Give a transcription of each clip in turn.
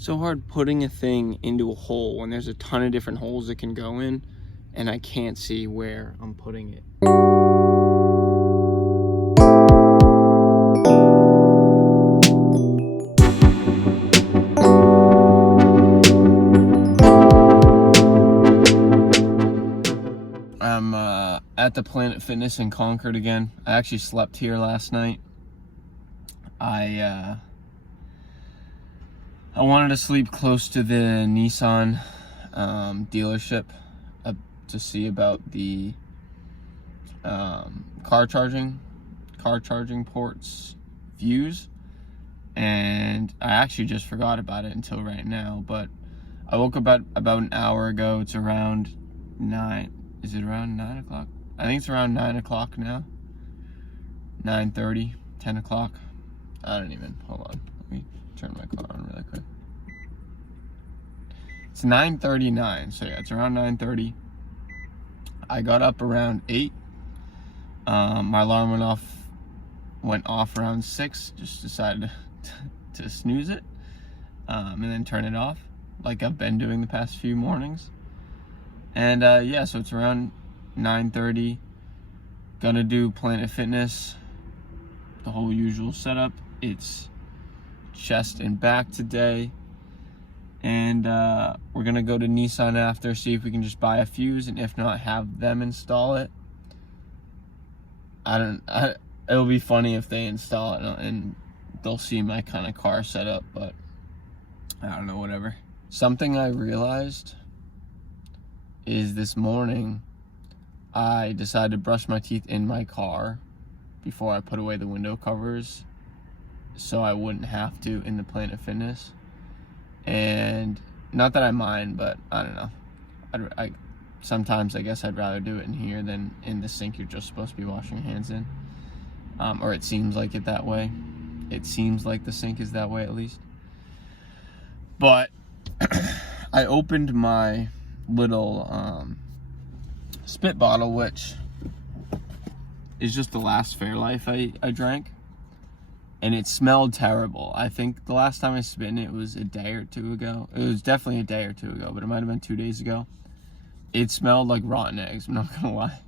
So hard putting a thing into a hole when there's a ton of different holes it can go in, and I can't see where I'm putting it. I'm at the Planet Fitness in Concord again. I actually slept here last night. I wanted to sleep close to the Nissan dealership to see about the car charging ports views, and I actually just forgot about it until right now. But I woke up about an hour ago. It's around 9. Is it around 9 o'clock? I think it's around 9 o'clock now. 9:30, 10 o'clock. I don't even, hold on. Let me turn my car on really quick. It's 9:39, so yeah, it's around 9:30. I got up around 8. My alarm went off around 6. Just decided to snooze it, and then turn it off, like I've been doing the past few mornings. And yeah, so it's around 9:30. Gonna do Planet Fitness, the whole usual setup. It's chest and back today, and we're gonna go to Nissan after, see if we can just buy a fuse, and if not, have them install it. It'll be funny if they install it and they'll see my kind of car setup, but I don't know, whatever. Something I realized is this morning I decided to brush my teeth in my car before I put away the window covers, so I wouldn't have to in the Planet Fitness. And not that I mind, but I don't know. Sometimes I guess I'd rather do it in here than in the sink you're just supposed to be washing your hands in. Or it seems like it that way. It seems like the sink is that way, at least. But I opened my little spit bottle, which is just the last Fairlife I drank, and it smelled terrible. I think the last time I spit in it was a day or two ago. It was definitely a day or two ago, but it might have been 2 days ago. It smelled like rotten eggs, I'm not gonna lie.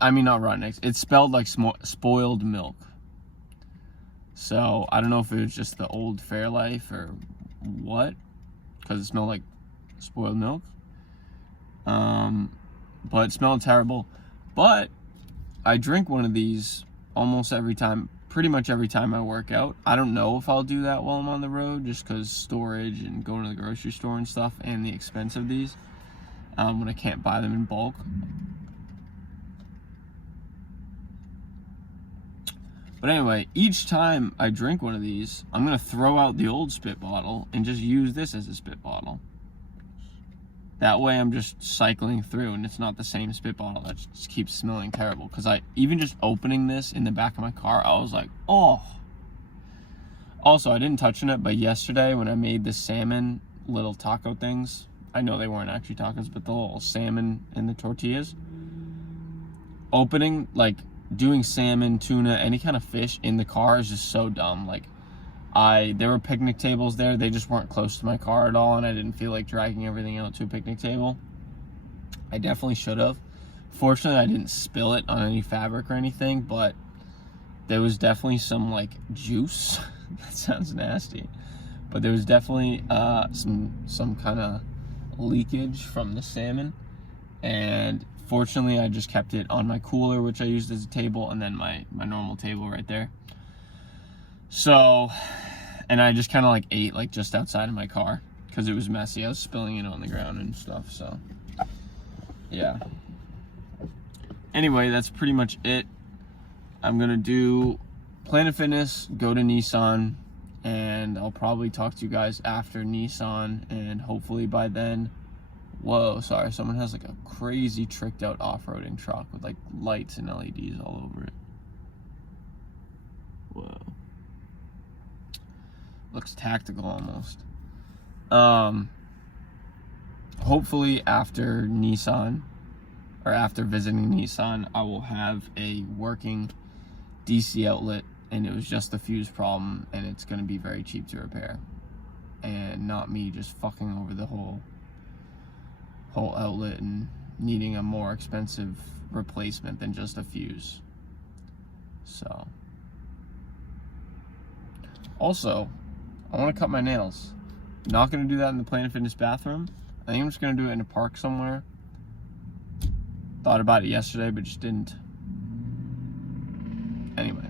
Not rotten eggs. It smelled like spoiled milk. So I don't know if it was just the old Fairlife or what, because it smelled like spoiled milk. But it smelled terrible. But I drink one of these almost every time, pretty much every time I work out. I don't know if I'll do that while I'm on the road, just because storage and going to the grocery store and stuff, and the expense of these, when I can't buy them in bulk. But anyway, each time I drink one of these, I'm going to throw out the old spit bottle and just use this as a spit bottle. That way I'm just cycling through, and it's not the same spit bottle that just keeps smelling terrible. Because even just opening this in the back of my car, I was like, oh. Also, I didn't touch on it, but yesterday when I made the salmon little taco things, I know they weren't actually tacos, but the little salmon in the tortillas, doing salmon, tuna, any kind of fish in the car is just so dumb. There were picnic tables there. They just weren't close to my car at all, and I didn't feel like dragging everything out to a picnic table. I definitely should have. Fortunately, I didn't spill it on any fabric or anything, but there was definitely some juice. That sounds nasty, but there was definitely some kind of leakage from the salmon, and fortunately I just kept it on my cooler, which I used as a table, and then my normal table right there. So, and I just kind of ate just outside of my car because it was messy. I was spilling it on the ground and stuff, so yeah. Anyway, that's pretty much it. I'm gonna do Planet Fitness, go to Nissan, and I'll probably talk to you guys after Nissan, and hopefully by then, whoa, sorry, someone has a crazy tricked out off-roading truck with lights and LEDs all over it. Whoa. Looks tactical almost. Hopefully after Nissan, or after visiting Nissan, I will have a working DC outlet, and it was just the fuse problem, and it's going to be very cheap to repair. and not me just fucking over the whole outlet and needing a more expensive replacement than just a fuse. So, also, I want to cut my nails. Not going to do that in the Planet Fitness bathroom. I think I'm just going to do it in a park somewhere. Thought about it yesterday, but just didn't. Anyway.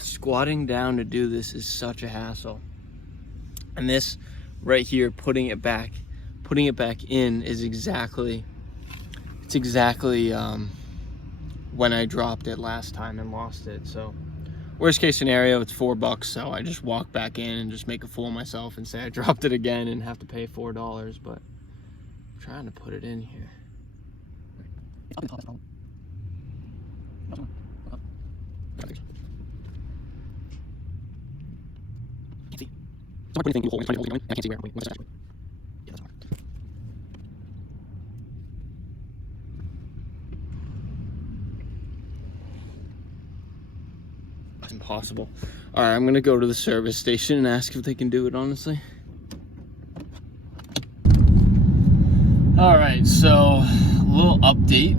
Squatting down to do this is such a hassle. And this right here, putting it back in is exactly when I dropped it last time and lost it. So worst case scenario, it's $4, so I just walk back in and just make a fool of myself and say I dropped it again and have to pay $4, but I'm trying to put it in here. That's impossible. All right, I'm gonna go to the service station and ask if they can do it, honestly. All right, so a little update.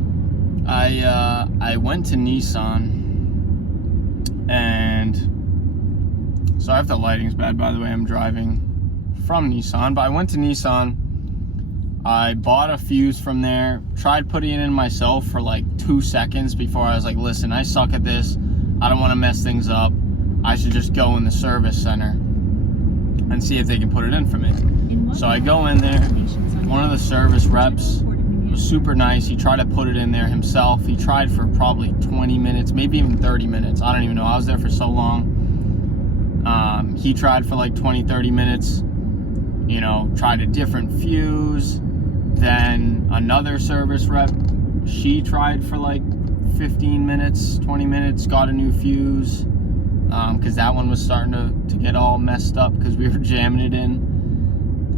I went to Nissan, and sorry if the lighting's bad, by the way. I'm driving from Nissan, but I went to Nissan. I bought a fuse from there, tried putting it in myself for like 2 seconds before I was like, listen, I suck at this. I don't want to mess things up. I should just go in the service center and see if they can put it in for me. So I go in there. One of the service reps was super nice. He tried to put it in there himself. He tried for probably 20 minutes, maybe even 30 minutes. I don't even know. I was there for so long. He tried for like 20-30 minutes, you know, tried a different fuse. Then another service rep, she tried for like 15 minutes, 20 minutes, got a new fuse, because that one was starting to get all messed up because we were jamming it in,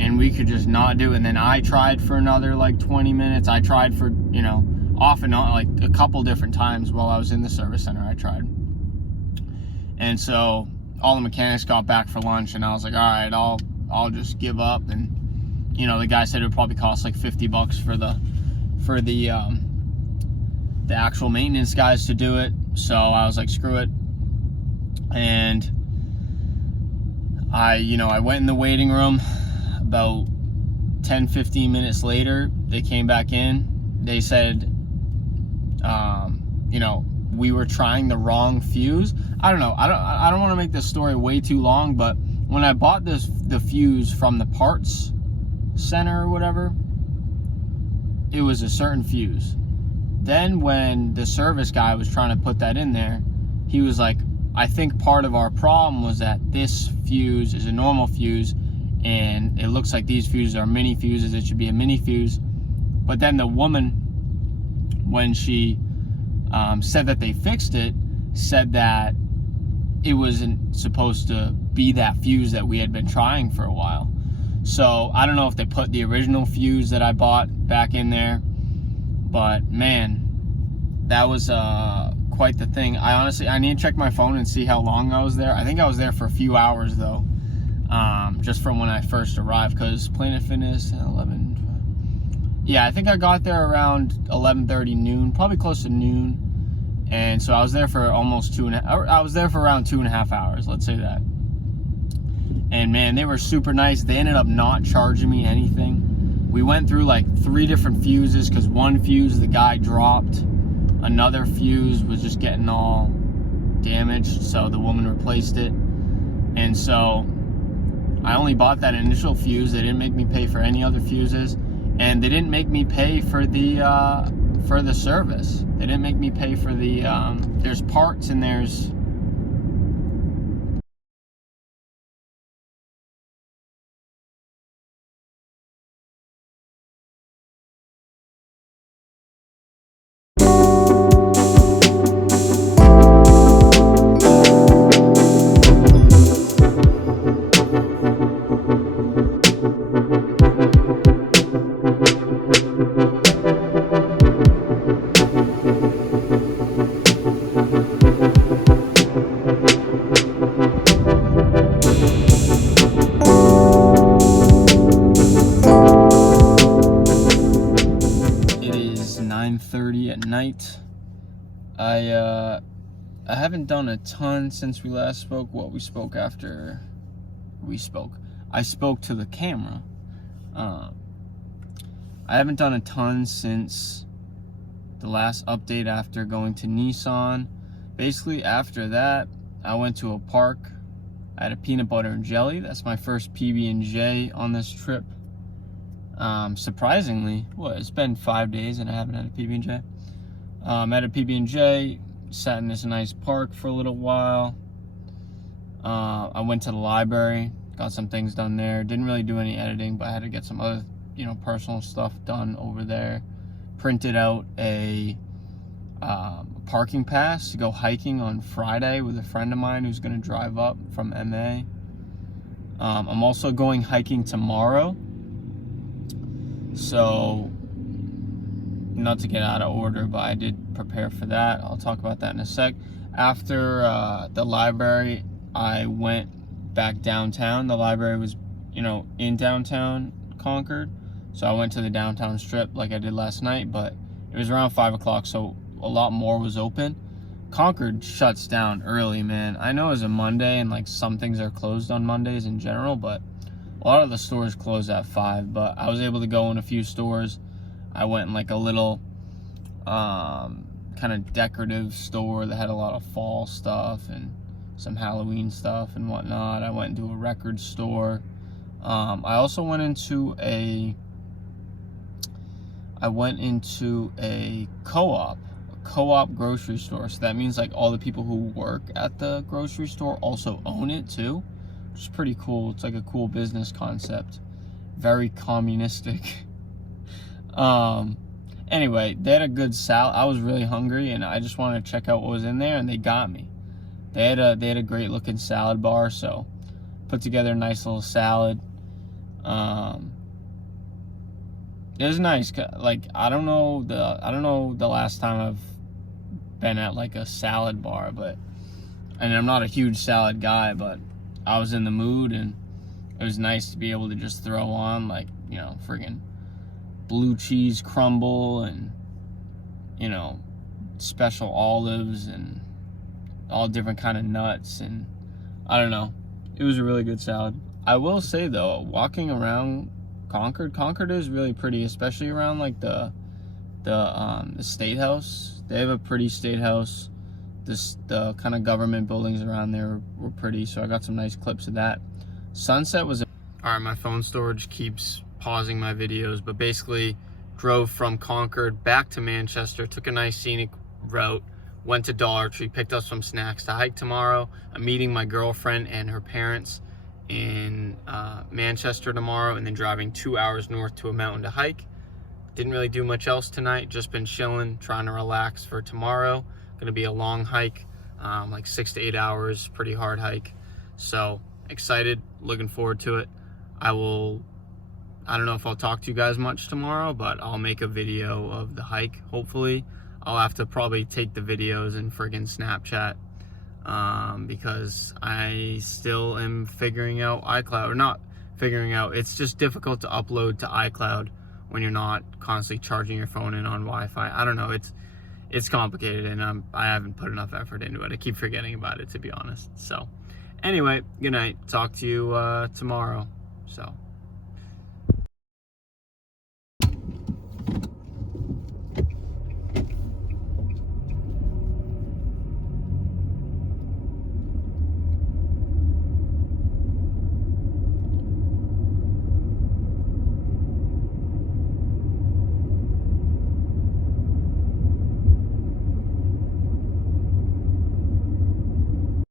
and we could just not do it. And then I tried for another like 20 minutes. I tried for, you know, off and on, like a couple different times while I was in the service center. I tried. And so all the mechanics got back for lunch, and I was like, all right, I'll just give up. And, you know, the guy said it would probably cost like $50 for the actual maintenance guys to do it. So I was like, screw it. And I went in the waiting room. About 10-15 minutes later, they came back in. They said, we were trying the wrong fuse. I don't know. I don't want to make this story way too long, but when I bought the fuse from the parts center or whatever, it was a certain fuse. Then when the service guy was trying to put that in there, he was like, I think part of our problem was that this fuse is a normal fuse, and it looks like these fuses are mini fuses. It should be a mini fuse. But then the woman, when she said that they fixed it, said that it wasn't supposed to be that fuse that we had been trying for a while. So I don't know if they put the original fuse that I bought back in there, but man, that was quite the thing. I need to check my phone and see how long I was there. I think I was there for a few hours though, just from when I first arrived, because Planet Fitness 11. Yeah, I think I got there around 11:30 noon, probably close to noon. And so I was there for almost I was there for around 2.5 hours, let's say that. And man, they were super nice. They ended up not charging me anything. We went through like 3 different fuses, because one fuse the guy dropped. Another fuse was just getting all damaged, so the woman replaced it. And so I only bought that initial fuse. They didn't make me pay for any other fuses. And they didn't make me pay for the service. They didn't make me pay for the, there's parts and there's 9:30 at night. I haven't done a ton since we last spoke. Well, we spoke after we spoke. I spoke to the camera. I haven't done a ton since the last update after going to Nissan. Basically, after that, I went to a park. I had a peanut butter and jelly. That's my first PB&J on this trip. Surprisingly, it's been 5 days and I haven't had a PB&J. I had a PB&J, sat in this nice park for a little while. I went to the library, got some things done there. Didn't really do any editing, but I had to get some other, personal stuff done over there. Printed out a parking pass to go hiking on Friday with a friend of mine who's going to drive up from MA. I'm also going hiking tomorrow. So, not to get out of order, but I did prepare for that. I'll talk about that in a sec. After the library, I went back downtown. The library was, in downtown Concord. So I went to the downtown strip like I did last night, but it was around 5 o'clock, so a lot more was open. Concord shuts down early, man. I know it's a Monday and some things are closed on Mondays in general, but a lot of the stores close at 5. But I was able to go in a few stores. I went in a little kind of decorative store that had a lot of fall stuff and some Halloween stuff and whatnot. I went into a record store. I also went into a co-op grocery store. So that means all the people who work at the grocery store also own it too, which is pretty cool. It's a cool business concept, very communistic. Anyway, they had a good salad. I was really hungry and I just wanted to check out what was in there, and they got me. They had a great looking salad bar, so put together a nice little salad. It was nice. I don't know the last time I've been at a salad bar, and I'm not a huge salad guy, but I was in the mood and it was nice to be able to just throw on friggin' blue cheese crumble and special olives and all different kind of nuts, and I don't know. It was a really good salad. I will say though, walking around Concord is really pretty, especially around the state house. They have a pretty state house. The kind of government buildings around there were pretty, so I got some nice clips of that. Sunset was alright. My phone storage keeps pausing my videos, but basically drove from Concord back to Manchester, took a nice scenic route, went to Dollar Tree, picked up some snacks to hike tomorrow. I'm meeting my girlfriend and her parents in Manchester tomorrow, and then driving 2 hours north to a mountain to hike. Didn't really do much else tonight, just been chilling, trying to relax for tomorrow. Gonna be a long hike, 6 to 8 hours, pretty hard hike. So excited, looking forward to it. I don't know if I'll talk to you guys much tomorrow, but I'll make a video of the hike, hopefully. I'll have to probably take the videos and friggin' Snapchat, because I still am figuring out iCloud, or not figuring out, it's just difficult to upload to iCloud when you're not constantly charging your phone in on Wi-Fi. I don't know, it's complicated, and I haven't put enough effort into it. I keep forgetting about it, to be honest. So anyway, good night. Talk to you tomorrow. So